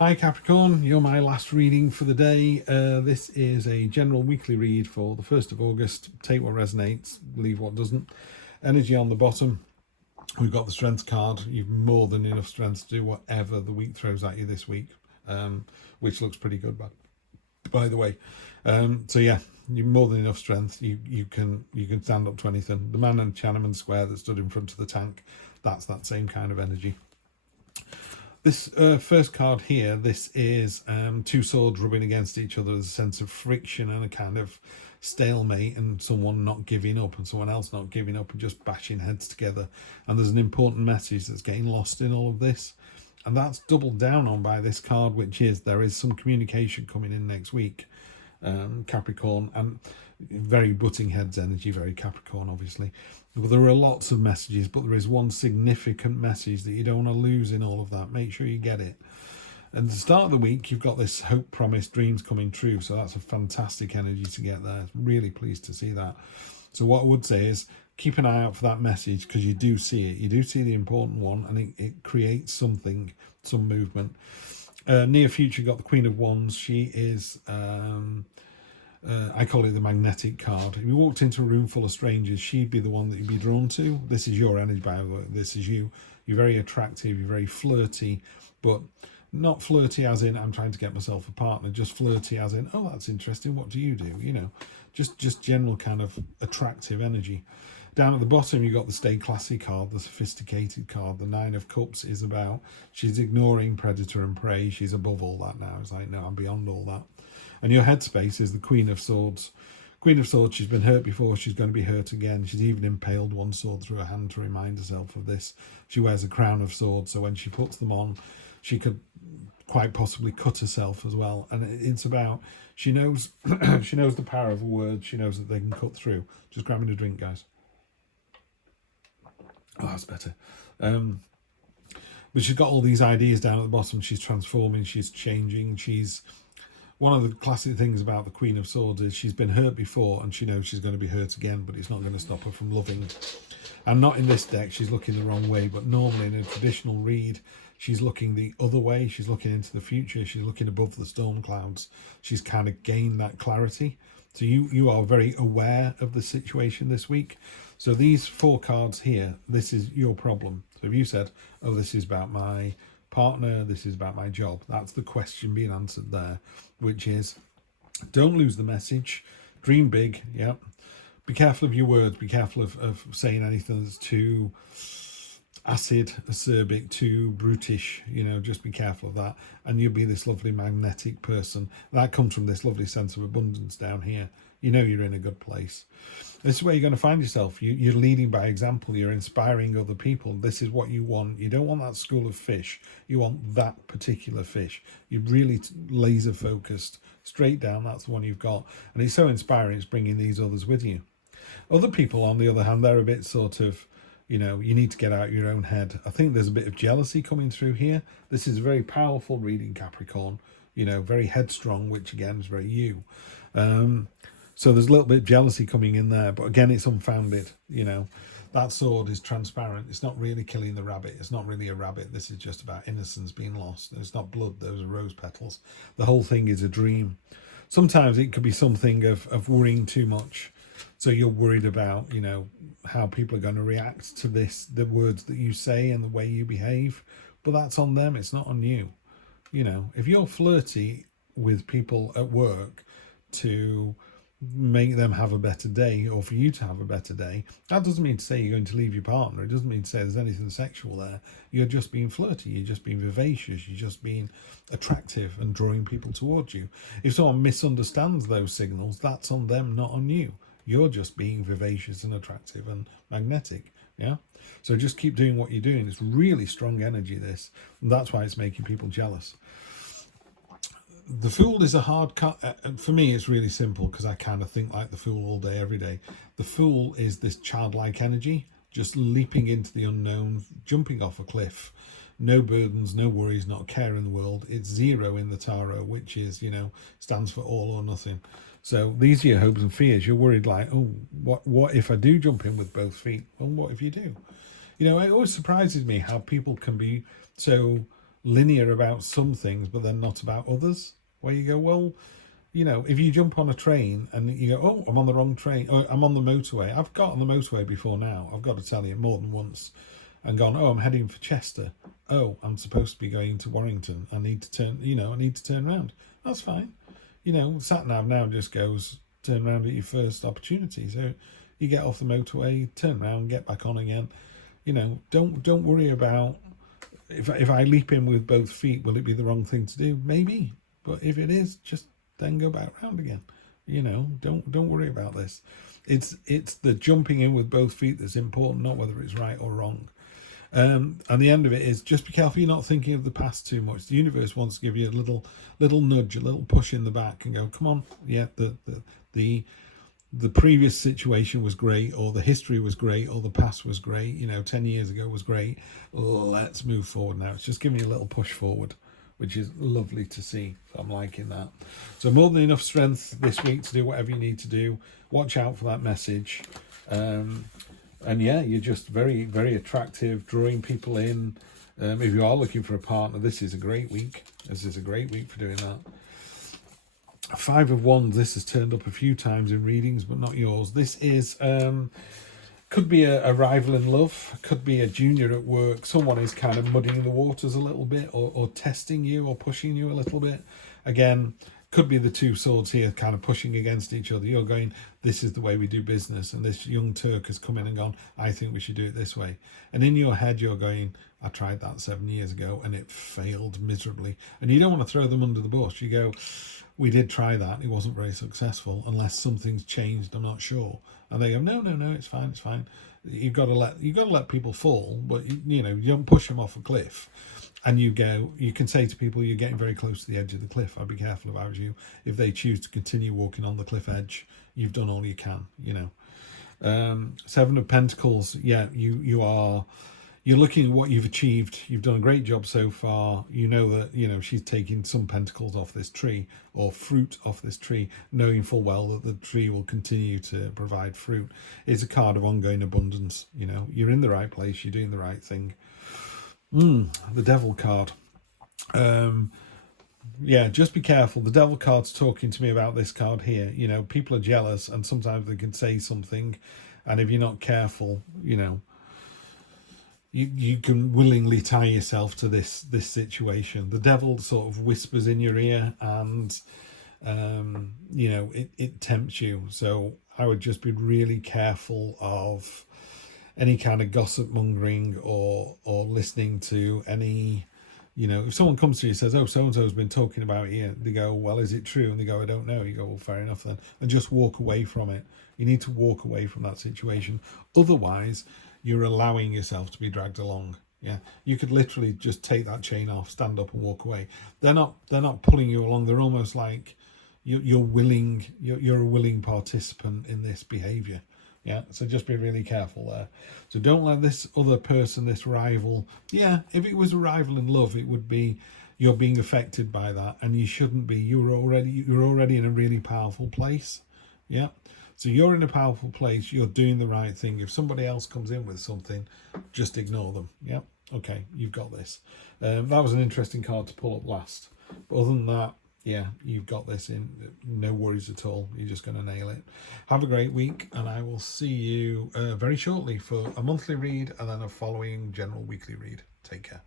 Hi Capricorn, you're my last reading for the day. This is a general weekly read for the 1st of August. Take what resonates, leave what doesn't. Energy on the bottom. We've got the strength card. You've more than enough strength to do whatever the week throws at you this week, which looks pretty good, by the way. So yeah, you've more than enough strength. You can stand up to anything. The man and Chinaman square that stood in front of the tank, that's that same kind of energy. This first card here, this is two swords rubbing against each other. There's a sense of friction and a kind of stalemate, and someone not giving up and someone else not giving up and just bashing heads together. And there's an important message that's getting lost in all of this. And that's doubled down on by this card, which is there is some communication coming in next week, Capricorn, and very butting heads energy, very Capricorn, obviously. But there are lots of messages, but there is one significant message that you don't want to lose in all of that. Make sure you get it. And at the start of the week, you've got this hope, promise, dreams coming true. So that's a fantastic energy to get there. Really pleased to see that. So what I would say is keep an eye out for that message, because you do see it. You do see the important one, and it creates something, some movement. Near future, got the Queen of Wands. She is... I call it the magnetic card. If you walked into a room full of strangers, she'd be the one that you'd be drawn to. This is your energy, by the way. This is you. You're very attractive. You're very flirty, but not flirty as in I'm trying to get myself a partner. Just flirty as in, oh, that's interesting. What do? You know, just general kind of attractive energy. Down at the bottom, you've got the Stay Classy card, the sophisticated card. The Nine of Cups is about she's ignoring predator and prey. She's above all that now. It's like, no, I'm beyond all that. And your headspace is the Queen of Swords. Queen of Swords, she's been hurt before, she's going to be hurt again. She's even impaled one sword through her hand to remind herself of this. She wears a crown of swords, so when she puts them on, she could quite possibly cut herself as well. And it's about, she knows she knows the power of a word. She knows that they can cut through. Just grabbing a drink, guys. Oh, that's better. But she's got all these ideas down at the bottom. She's transforming, she's changing, she's... One of the classic things about the Queen of Swords is she's been hurt before and she knows she's going to be hurt again, but it's not going to stop her from loving. And not in this deck, she's looking the wrong way, but normally in a traditional read, she's looking the other way. She's looking into the future. She's looking above the storm clouds. She's kind of gained that clarity. So you are very aware of the situation this week. So these four cards here, this is your problem. So if you said, oh, this is about my partner, this is about my job, that's the question being answered there, which is don't lose the message, dream big. Yeah, be careful of your words, be careful of saying anything that's too acid, acerbic, too brutish, just be careful of that, and you'll be this lovely magnetic person. That comes from this lovely sense of abundance down here. You're in a good place. This is where you're going to find yourself. You're leading by example. You're inspiring other people. This is what you want. You don't want that school of fish. You want that particular fish. You're really laser focused, straight down. That's the one you've got. And it's so inspiring. It's bringing these others with you. Other people, on the other hand, they're a bit sort of, you need to get out your own head. I think there's a bit of jealousy coming through here. This is a very powerful reading, Capricorn. Very headstrong, which again is very you. So there's a little bit of jealousy coming in there, but again, it's unfounded. That sword is transparent. It's not really killing the rabbit. It's not really a rabbit. This is just about innocence being lost. It's not blood. Those are rose petals. The whole thing is a dream. Sometimes it could be something of worrying too much. So you're worried about, how people are going to react to this, the words that you say and the way you behave. But that's on them. It's not on you. If you're flirty with people at work to make them have a better day, or for you to have a better day, that doesn't mean to say you're going to leave your partner. It doesn't mean to say there's anything sexual there. You're just being flirty. You're just being vivacious. You're just being attractive and drawing people towards you. If someone misunderstands those signals, that's on them, not on you. You're just being vivacious and attractive and magnetic. Yeah, so just keep doing what you're doing. It's really strong energy, this, and that's why it's making people jealous. The Fool is a hard cut. For me, it's really simple, because I kind of think like the Fool all day, every day. The Fool is this childlike energy, just leaping into the unknown, jumping off a cliff. No burdens, no worries, not a care in the world. It's zero in the tarot, which is, stands for all or nothing. So these are your hopes and fears. You're worried like, oh, what if I do jump in with both feet? Well, what if you do? It always surprises me how people can be so linear about some things, but then not about others. Where you go, well, you know, if you jump on a train and you go, oh, I'm on the wrong train, or I'm on the motorway. I've got on the motorway before now, I've got to tell you, more than once, and gone, oh, I'm heading for Chester. Oh, I'm supposed to be going to Warrington. I need to turn around. That's fine. You know, sat nav now just goes, turn around at your first opportunity. So you get off the motorway, turn around, get back on again. You know, don't worry about if I leap in with both feet, will it be the wrong thing to do? Maybe. But if it is, just then go back round again. You know, don't worry about this. It's the jumping in with both feet that's important, not whether it's right or wrong. And the end of it is just be careful you're not thinking of the past too much. The universe wants to give you a little nudge, a little push in the back, and go, come on, yeah, the previous situation was great, or the history was great, or the past was great. You know, 10 years ago was great. Let's move forward now. It's just giving you a little push forward, which is lovely to see. So I'm liking that. So more than enough strength this week to do whatever you need to do. Watch out for that message. And yeah, you're just very, very attractive, drawing people in. If you are looking for a partner, this is a great week. This is a great week for doing that. Five of Wands, this has turned up a few times in readings, but not yours. This is, could be a rival in love, could be a junior at work. Someone is kind of muddying the waters a little bit, or testing you, or pushing you a little bit. Again, could be the two swords here kind of pushing against each other. You're going, this is the way we do business. And this young Turk has come in and gone, I think we should do it this way. And in your head, you're going, I tried that 7 years ago and it failed miserably. And you don't want to throw them under the bus. You go, we did try that. It wasn't very successful unless something's changed. I'm not sure. And they go, no, it's fine. It's fine. You've got to let people fall, but you don't push them off a cliff. And you can say to people, you're getting very close to the edge of the cliff. I'd be careful about you. If they choose to continue walking on the cliff edge, you've done all you can, you know. Seven of Pentacles, yeah, you're looking at what you've achieved. You've done a great job so far. You know that, you know, she's taking some pentacles off this tree, or fruit off this tree, knowing full well that the tree will continue to provide fruit. It's a card of ongoing abundance. You know, you're in the right place. You're doing the right thing. The Devil card. Yeah, just be careful. The Devil card's talking to me about this card here. You know, people are jealous, and sometimes they can say something, and if you're not careful, you know, you can willingly tie yourself to this situation. The devil sort of whispers in your ear, and you know, it tempts you. So I would just be really careful of any kind of gossip mongering, or listening to any, you know, if someone comes to you and says, oh, so-and-so's been talking about you, they go, well, is it true? And they go, I don't know. You go, well, fair enough then. And just walk away from it. You need to walk away from that situation. Otherwise, you're allowing yourself to be dragged along. Yeah, you could literally just take that chain off, stand up and walk away. They're not pulling you along. They're almost like you're willing. You're a willing participant in this behavior. Yeah, so just be really careful there. So don't let this other person, this rival. Yeah, if it was a rival in love, it would be you're being affected by that, and you shouldn't be. You're already in a really powerful place. Yeah. So you're in a powerful place. You're doing the right thing. If somebody else comes in with something, just ignore them. Yeah. Okay, you've got this. That was an interesting card to pull up last. But other than that, yeah, you've got this in. No worries at all. You're just going to nail it. Have a great week, and I will see you very shortly for a monthly read and then a following general weekly read. Take care.